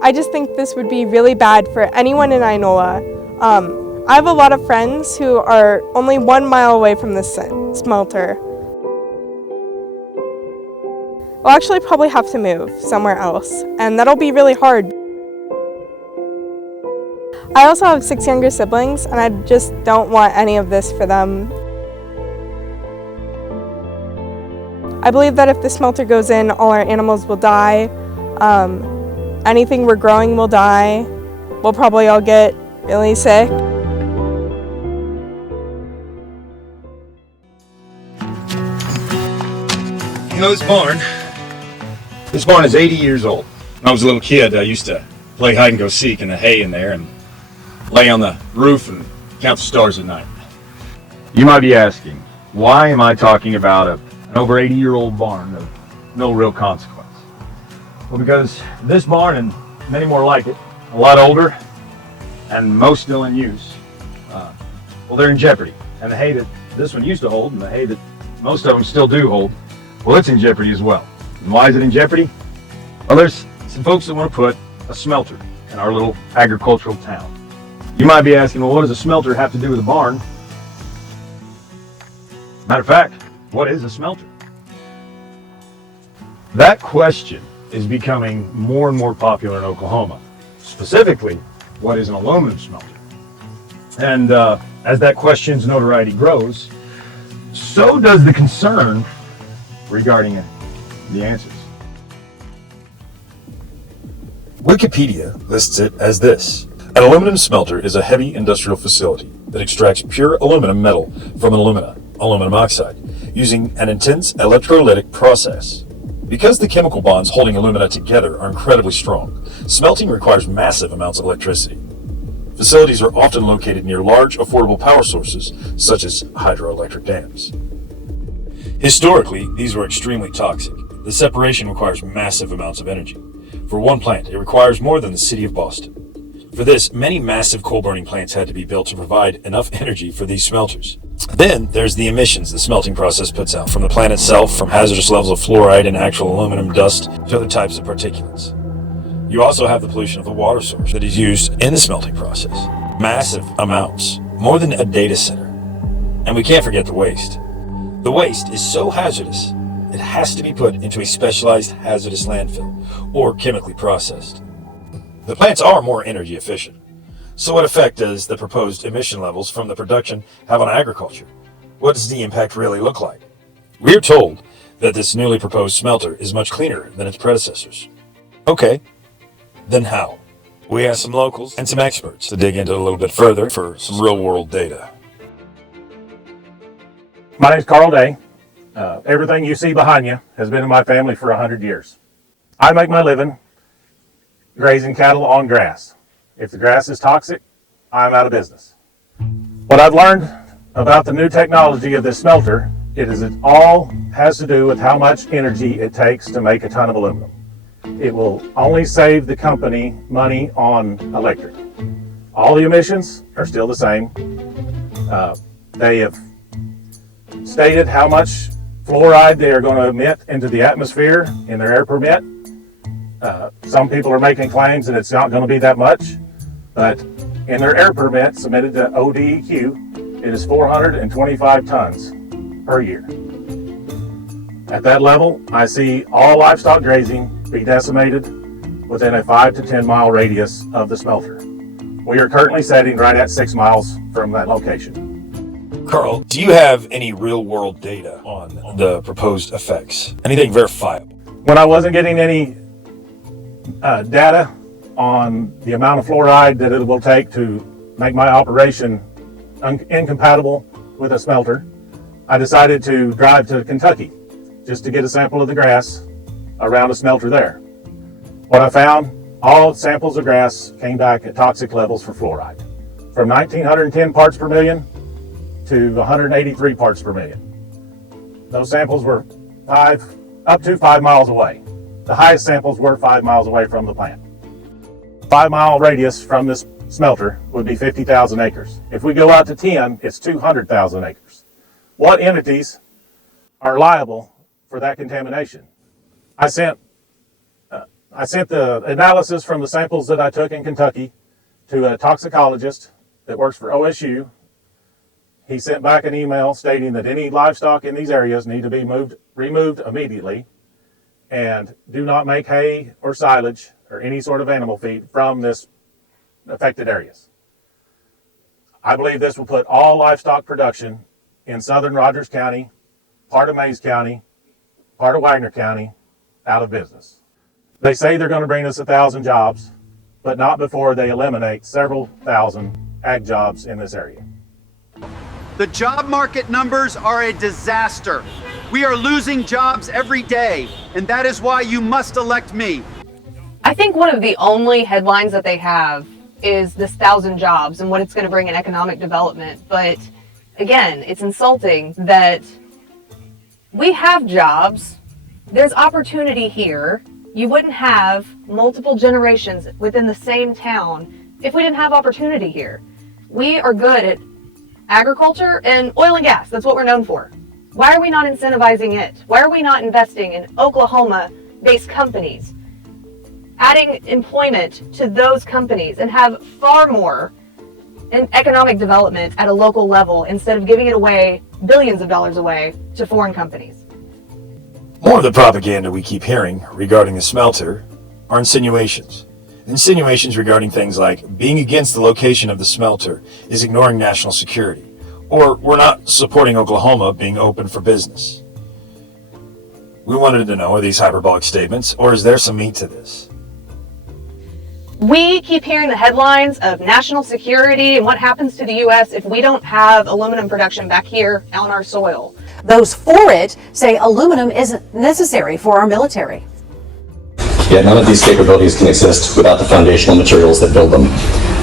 I just think this would be really bad for anyone in Inola. I have a lot of friends who are only 1 mile away from this smelter. We'll actually probably have to move somewhere else, and that'll be really hard. I also have 6 younger siblings, and I just don't want any of this for them. I believe that if the smelter goes in, all our animals will die. Anything we're growing will die. We'll probably all get really sick. You know, this barn is 80 years old. When I was a little kid, I used to play hide and go seek in the hay in there and lay on the roof and count the stars at night. You might be asking, why am I talking about an over 80-year-old barn of no real consequence? Well, because this barn and many more like it, a lot older and most still in use, well, they're in jeopardy. And the hay that this one used to hold and the hay that most of them still do hold, well, it's in jeopardy as well. And why is it in jeopardy? Well, there's some folks that want to put a smelter in our little agricultural town. You might be asking, well, what does a smelter have to do with a barn? Matter of fact, what is a smelter? That question is becoming more and more popular in Oklahoma. Specifically, what is an aluminum smelter? And as that question's notoriety grows, so does the concern regarding the answers. Wikipedia lists it as this. An aluminum smelter is a heavy industrial facility that extracts pure aluminum metal from aluminum oxide, using an intense electrolytic process. Because the chemical bonds holding alumina together are incredibly strong, smelting requires massive amounts of electricity. Facilities are often located near large, affordable power sources, such as hydroelectric dams. Historically, these were extremely toxic. The separation requires massive amounts of energy. For one plant, it requires more than the city of Boston. For this, many massive coal-burning plants had to be built to provide enough energy for these smelters. Then, there's the emissions the smelting process puts out from the plant itself, from hazardous levels of fluoride and actual aluminum dust to other types of particulates. You also have the pollution of the water source that is used in the smelting process. Massive amounts, more than a data center. And we can't forget the waste. The waste is so hazardous, it has to be put into a specialized hazardous landfill or chemically processed. The plants are more energy efficient. So what effect does the proposed emission levels from the production have on agriculture? What does the impact really look like? We're told that this newly proposed smelter is much cleaner than its predecessors. Okay, then how? We asked some locals and some experts to dig into it a little bit further for some real-world data. My name's Carl Day. Everything you see behind you has been in my family for 100 years. I make my living grazing cattle on grass. If the grass is toxic, I'm out of business. What I've learned about the new technology of this smelter, it all has to do with how much energy it takes to make a ton of aluminum. It will only save the company money on electric. All the emissions are still the same. They have stated how much fluoride they are going to emit into the atmosphere in their air permit. Some people are making claims that it's not going to be that much, but in their air permit submitted to ODEQ, it is 425 tons per year. At that level, I see all livestock grazing be decimated within a 5 to 10 mile radius of the smelter. We are currently sitting right at 6 miles from that location. Carl, do you have any real-world data on the proposed effects? Anything verifiable? When I wasn't getting any data on the amount of fluoride that it will take to make my operation incompatible with a smelter, I decided to drive to Kentucky just to get a sample of the grass around a smelter there. What I found, all samples of grass came back at toxic levels for fluoride, from 1910 parts per million to 183 parts per million. Those samples were up to 5 miles away. The highest samples were 5 miles away from the plant. 5 mile radius from this smelter would be 50,000 acres. If we go out to 10, it's 200,000 acres. What entities are liable for that contamination? I sent the analysis from the samples that I took in Kentucky to a toxicologist that works for OSU. He sent back an email stating that any livestock in these areas need to be removed immediately, and do not make hay or silage or any sort of animal feed from this affected areas. I believe this will put all livestock production in southern Rogers County, part of Mays County, part of Wagner County, out of business. They say they're going to bring us 1,000 jobs, but not before they eliminate several thousand ag jobs in this area. The job market numbers are a disaster. We are losing jobs every day, and that is why you must elect me. I think one of the only headlines that they have is this 1,000 jobs and what it's going to bring in economic development. But again, it's insulting that we have jobs, there's opportunity here. You wouldn't have multiple generations within the same town if we didn't have opportunity here. We are good at agriculture and oil and gas. That's what we're known for. Why are we not incentivizing it? Why are we not investing in Oklahoma-based companies, adding employment to those companies, and have far more in economic development at a local level instead of giving it away, billions of dollars away, to foreign companies? More of the propaganda we keep hearing regarding the smelter are insinuations. Insinuations regarding things like being against the location of the smelter is ignoring national security, or we're not supporting Oklahoma being open for business. We wanted to know, are these hyperbolic statements, or is there some meat to this? We keep hearing the headlines of national security and what happens to the U.S. if we don't have aluminum production back here on our soil. Those for it say aluminum isn't necessary for our military. Yet none of these capabilities can exist without the foundational materials that build them.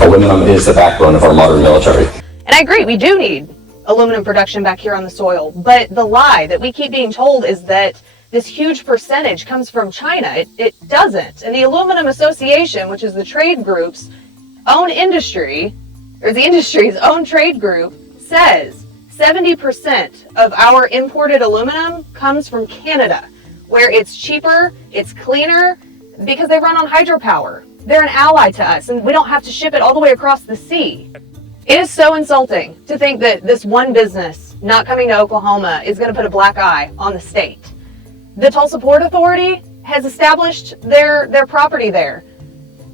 Aluminum is the backbone of our modern military. And I agree, we do need aluminum production back here on the soil. But the lie that we keep being told is that this huge percentage comes from China. It doesn't. And the Aluminum Association, which is the trade group's own industry, or the industry's own trade group, says 70% of our imported aluminum comes from Canada, where it's cheaper, it's cleaner, because they run on hydropower. They're an ally to us, and we don't have to ship it all the way across the sea. It is so insulting to think that this one business not coming to Oklahoma is going to put a black eye on the state. The Tulsa Port Authority has established their property there,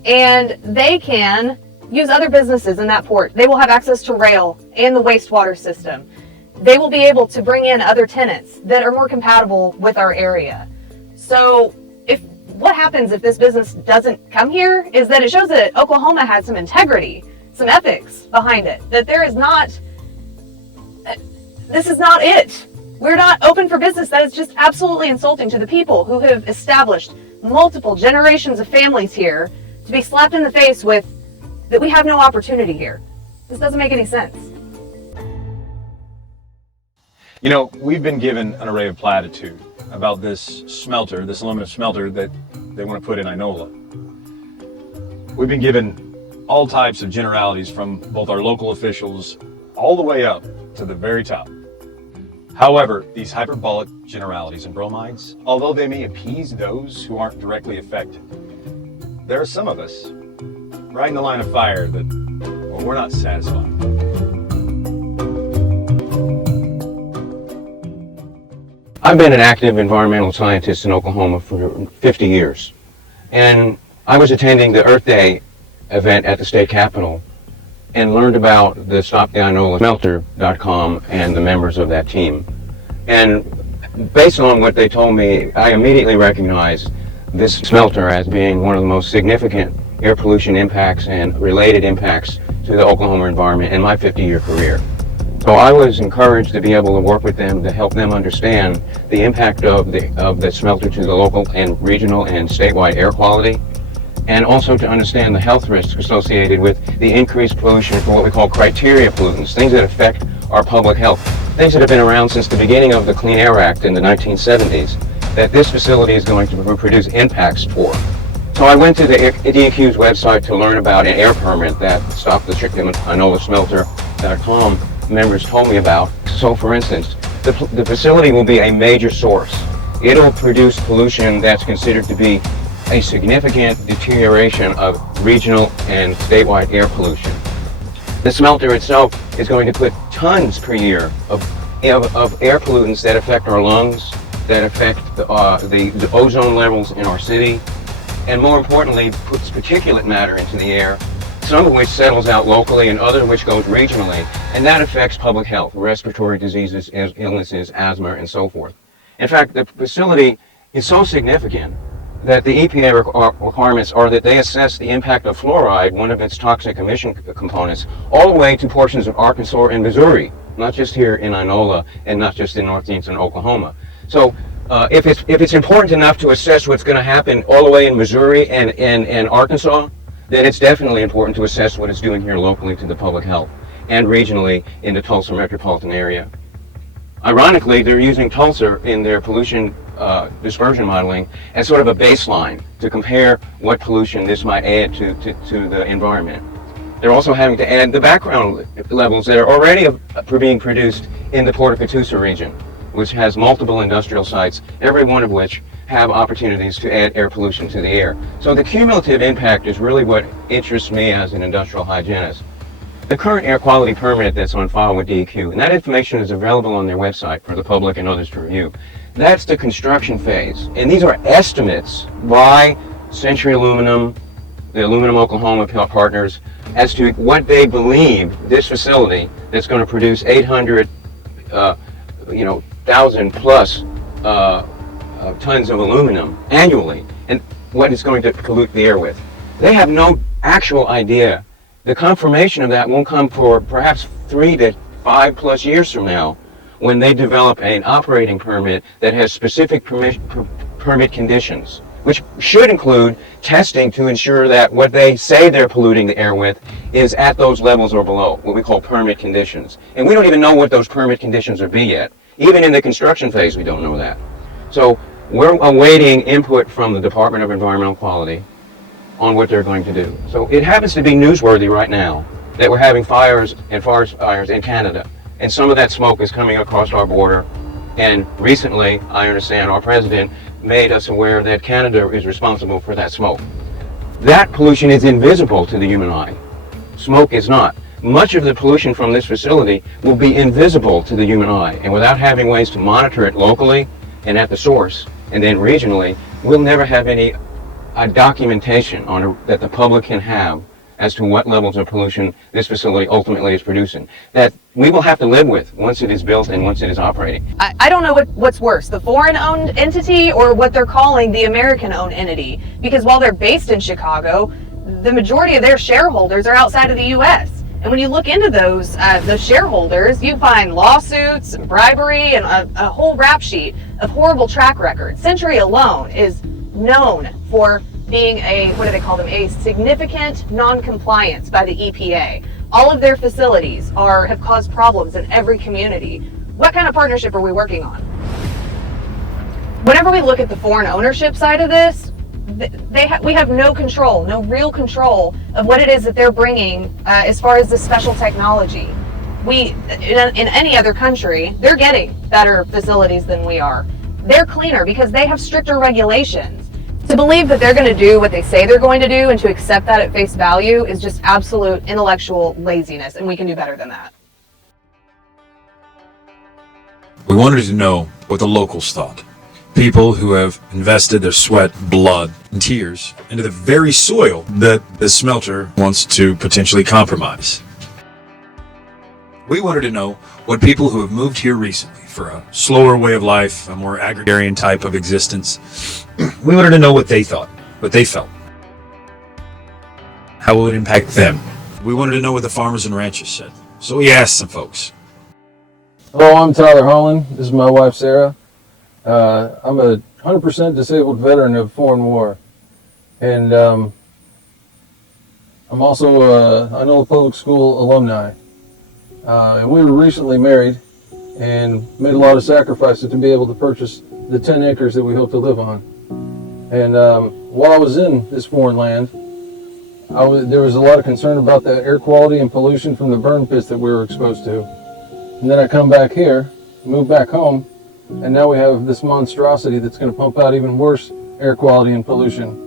and they can use other businesses in that port. They will have access to rail and the wastewater system. They will be able to bring in other tenants that are more compatible with our area. So what happens if this business doesn't come here is that it shows that Oklahoma has some integrity, some ethics behind it, that this is not it. We're not open for business. That is just absolutely insulting to the people who have established multiple generations of families here, to be slapped in the face with that we have no opportunity here. This doesn't make any sense. You know, we've been given an array of platitude about this smelter, this aluminum smelter that they want to put in Inola. We've been given all types of generalities from both our local officials all the way up to the very top. However, these hyperbolic generalities and bromides, although they may appease those who aren't directly affected, there are some of us riding the line of fire that, well, we're not satisfied. I've been an active environmental scientist in Oklahoma for 50 years, and I was attending the Earth Day event at the state capitol and learned about the StopTheInolaSmelter.com and the members of that team. And based on what they told me, I immediately recognized this smelter as being one of the most significant air pollution impacts and related impacts to the Oklahoma environment in my 50-year career. So I was encouraged to be able to work with them to help them understand the impact of the smelter to the local and regional and statewide air quality, and also to understand the health risks associated with the increased pollution for what we call criteria pollutants, things that affect our public health, things that have been around since the beginning of the Clean Air Act in the 1970s, that this facility is going to produce impacts for. So I went to the DEQ's website to learn about an air permit that StopTheInolaSmelter.com members told me about. So for instance, the facility will be a major source it'll produce pollution that's considered to be a significant deterioration of regional and statewide air pollution. The smelter itself is going to put tons per year of air pollutants that affect our lungs, that affect the ozone levels in our city, and more importantly, puts particulate matter into the air, some of which settles out locally and other of which goes regionally, and that affects public health, respiratory diseases, illnesses, asthma, and so forth. In fact, the facility is so significant that the EPA requirements are that they assess the impact of fluoride, one of its toxic emission components, all the way to portions of Arkansas and Missouri, not just here in Inola and not just in northeastern Oklahoma. So if it's important enough to assess what's going to happen all the way in Missouri and Arkansas, then it's definitely important to assess what it's doing here locally to the public health and regionally in the Tulsa metropolitan area. Ironically, they're using Tulsa in their pollution dispersion modeling as sort of a baseline to compare what pollution this might add to the environment. They're also having to add the background levels that are already being produced in the Port of Catoosa region, which has multiple industrial sites, every one of which have opportunities to add air pollution to the air. So the cumulative impact is really what interests me as an industrial hygienist. The current air quality permit that's on file with DEQ, and that information is available on their website for the public and others to review. That's the construction phase. And these are estimates by Century Aluminum, the Aluminum Oklahoma partners, as to what they believe this facility that's going to produce 800,000 plus tons of aluminum annually, and what it's going to pollute the air with. They have no actual idea. The confirmation of that won't come for perhaps 3 to 5 plus years from now, when they develop an operating permit that has specific permit conditions, which should include testing to ensure that what they say they're polluting the air with is at those levels or below, what we call permit conditions. And we don't even know what those permit conditions are yet. Even in the construction phase, we don't know that. So we're awaiting input from the Department of Environmental Quality on what they're going to do. So it happens to be newsworthy right now that we're having fires and forest fires in Canada, and some of that smoke is coming across our border. And recently, I understand our president made us aware that Canada is responsible for that smoke. That pollution is invisible to the human eye. Smoke is not. Much of the pollution from this facility will be invisible to the human eye, and without having ways to monitor it locally and at the source, and then regionally, we'll never have any documentation that the public can have as to what levels of pollution this facility ultimately is producing, that we will have to live with once it is built and once it is operating. I don't know what's worse, the foreign-owned entity or what they're calling the American-owned entity, because while they're based in Chicago, the majority of their shareholders are outside of the U.S. And when you look into those shareholders, you find lawsuits, bribery, and a whole rap sheet of horrible track records. Century alone is known for being a significant non-compliance by the EPA. All of their facilities have caused problems in every community. What kind of partnership are we working on? Whenever we look at the foreign ownership side of this, we have no control, no real control of what it is that they're bringing as far as the special technology. In any other country, they're getting better facilities than we are. They're cleaner because they have stricter regulations. To believe that they're going to do what they say they're going to do and to accept that at face value is just absolute intellectual laziness, and we can do better than that. We wanted to know what the locals thought. People who have invested their sweat, blood, and tears into the very soil that the smelter wants to potentially compromise. We wanted to know what people who have moved here recently for a slower way of life, a more agrarian type of existence, we wanted to know what they thought, what they felt. How will it impact them? We wanted to know what the farmers and ranchers said. So we asked some folks. Hello, I'm Tyler Holland. This is my wife, Sarah. I'm a 100% disabled veteran of foreign war. And I'm also a Inola Public School alumni. And we were recently married and made a lot of sacrifices to be able to purchase the 10 acres that we hope to live on. And while I was in this foreign land, there was a lot of concern about the air quality and pollution from the burn pits that we were exposed to. And then I come back here, move back home, and now we have this monstrosity that's going to pump out even worse air quality and pollution.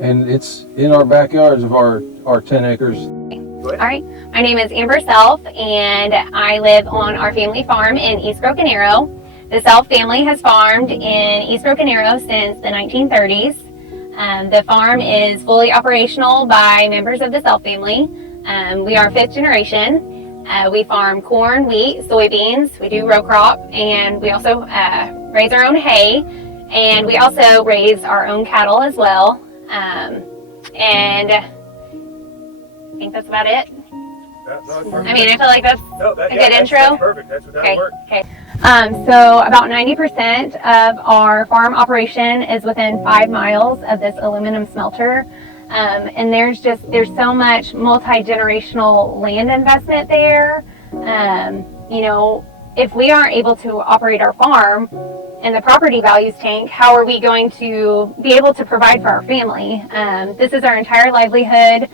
And it's in our backyards of our 10 acres. All right, my name is Amber Self, and I live on our family farm in East Broken Arrow. The Self family has farmed in East Broken Arrow since the 1930s. The farm is fully operational by members of the Self family. We are 5th generation. We farm corn, wheat, soybeans. We do row crop, and we also raise our own hay, and we also raise our own cattle as well. And I think that's about it. I mean, I feel like that's a good intro. That's perfect. That's what that'll work. Okay. So about 90% of our farm operation is within 5 miles of this aluminum smelter. And there's so much multi-generational land investment there. You know, if we aren't able to operate our farm and the property values tank, how are we going to be able to provide for our family? This is our entire livelihood.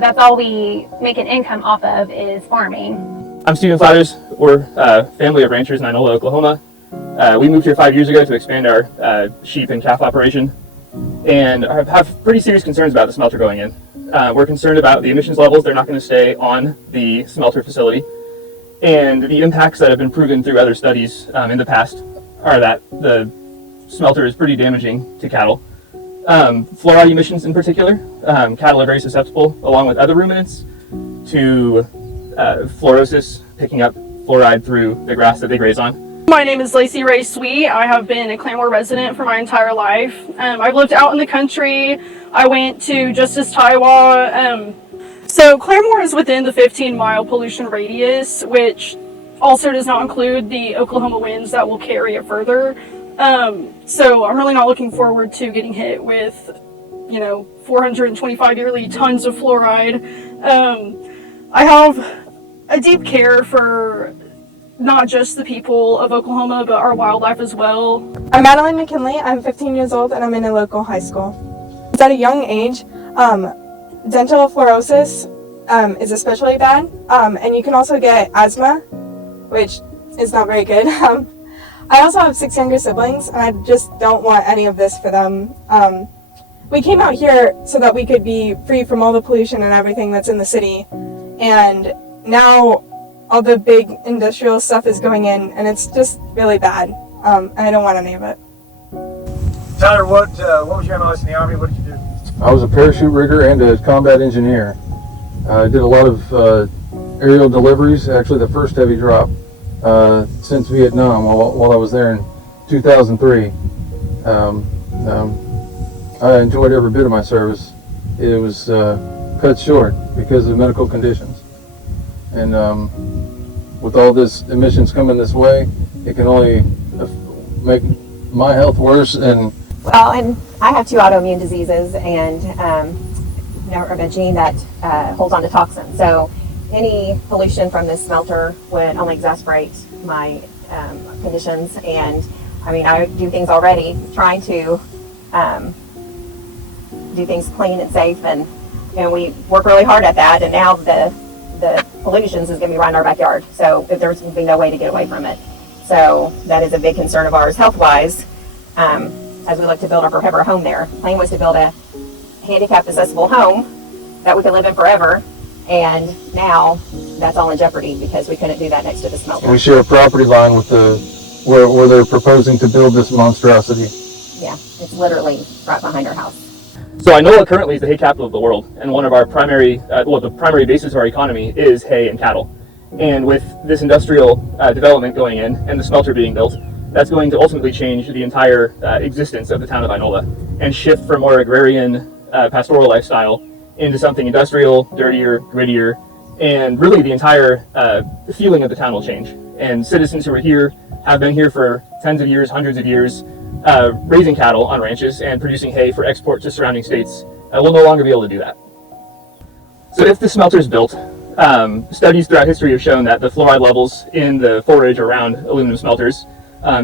That's all we make an income off of is farming. I'm Steven Flowers. We're a family of ranchers in Inola, Oklahoma. We moved here 5 years ago to expand our sheep and calf operation, and have pretty serious concerns about the smelter going in. We're concerned about the emissions levels. They're not going to stay on the smelter facility, and the impacts that have been proven through other studies in the past are that the smelter is pretty damaging to cattle. Fluoride emissions in particular. Cattle are very susceptible, along with other ruminants, to fluorosis, picking up fluoride through the grass that they graze on. My name is Lacey Ray Sweet. I have been a Claremore resident for my entire life. I've lived out in the country. I went to Justice Taiwa. So Claremore is within the 15-mile pollution radius, which also does not include the Oklahoma winds that will carry it further. So I'm really not looking forward to getting hit with, 425 yearly tons of fluoride. I have a deep care for not just the people of Oklahoma, but our wildlife as well. I'm Madeline McKinley. I'm 15 years old and I'm in a local high school. At a young age, dental fluorosis is especially bad, and you can also get asthma, which is not very good. I also have 6 younger siblings, and I just don't want any of this for them. We came out here so that we could be free from all the pollution and everything that's in the city, and now all the big industrial stuff is going in, and it's just really bad. I don't want any of it. Tyler, what was your MLS in the Army? What did you do? I was a parachute rigger and a combat engineer. I did a lot of aerial deliveries, actually the first heavy drop since Vietnam while I was there in 2003. I enjoyed every bit of my service. It was cut short because of medical conditions. And with all this emissions coming this way, it can only make my health worse. And I have 2 autoimmune diseases and a gene that holds on to toxins. So any pollution from this smelter would only exacerbate my conditions. And I mean, I do things already, trying to do things clean and safe, and we work really hard at that. And now the pollutions is going to be right in our backyard. So if there's going to be no way to get away from it. So that is a big concern of ours health-wise. As we look to build our forever home there. The plan was to build a handicapped accessible home that we could live in forever, and now that's all in jeopardy because we couldn't do that next to the smelter. We share a property line with where they're proposing to build this monstrosity. Yeah, it's literally right behind our house. So Inola currently is the hay capital of the world, and one of our primary, the primary basis of our economy is hay and cattle. And with this industrial development going in and the smelter being built, that's going to ultimately change the entire existence of the town of Inola and shift from more agrarian pastoral lifestyle into something industrial, dirtier, grittier, and really the entire feeling of the town will change. And citizens who are here have been here for tens of years, hundreds of years, raising cattle on ranches and producing hay for export to surrounding states will no longer be able to do that. So if the smelter is built, studies throughout history have shown that the fluoride levels in the forage around aluminum smelters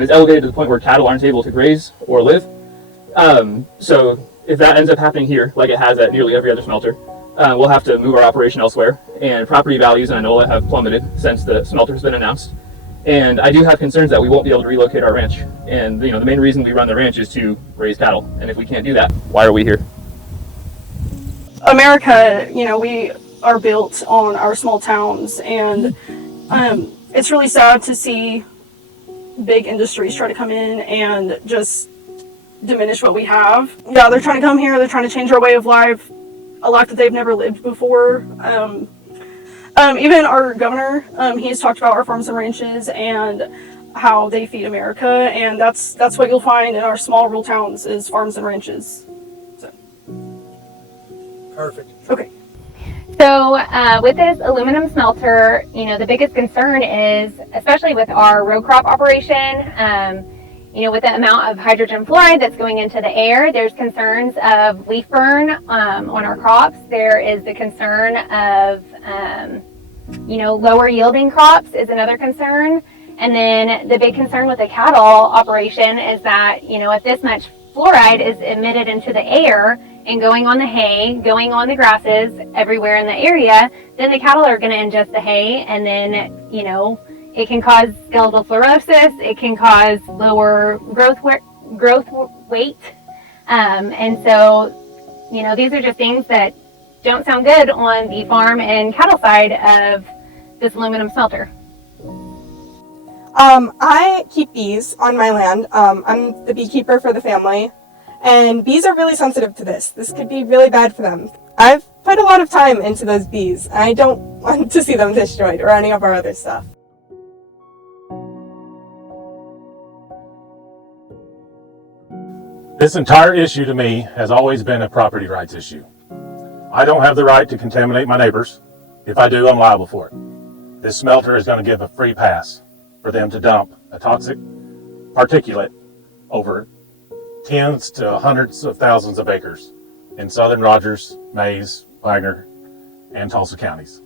is elevated to the point where cattle aren't able to graze or live. So if that ends up happening here, like it has at nearly every other smelter, we'll have to move our operation elsewhere, and property values in Inola have plummeted since the smelter has been announced. And I do have concerns that we won't be able to relocate our ranch. And the main reason we run the ranch is to raise cattle. And if we can't do that, why are we here? America, we are built on our small towns, and it's really sad to see big industries try to come in and just diminish what we have. Yeah, they're trying to come here, they're trying to change our way of life, a life that they've never lived before. Even our governor, he's talked about our farms and ranches and how they feed America, and that's what you'll find in our small rural towns is farms and ranches. So. Perfect. Okay. So with this aluminum smelter, the biggest concern is, especially with our row crop operation, with the amount of hydrogen fluoride that's going into the air, there's concerns of leaf burn on our crops. There is the concern of, lower yielding crops is another concern. And then the big concern with the cattle operation is that, if this much fluoride is emitted into the air and going on the hay, going on the grasses everywhere in the area, then the cattle are going to ingest the hay, and then, it can cause skeletal fluorosis, it can cause lower growth weight. And so, these are just things that don't sound good on the farm and cattle side of this aluminum smelter. I keep bees on my land. I'm the beekeeper for the family, and bees are really sensitive to this. This could be really bad for them. I've put a lot of time into those bees, and I don't want to see them destroyed or any of our other stuff. This entire issue to me has always been a property rights issue. I don't have the right to contaminate my neighbors. If I do, I'm liable for it. This smelter is going to give a free pass for them to dump a toxic particulate over tens to hundreds of thousands of acres in southern Rogers, Mays, Wagner, and Tulsa counties.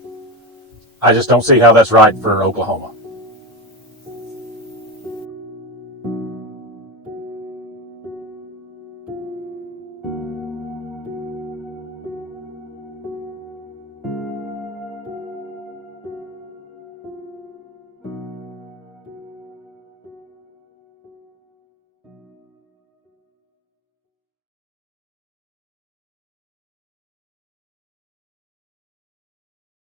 I just don't see how that's right for Oklahoma.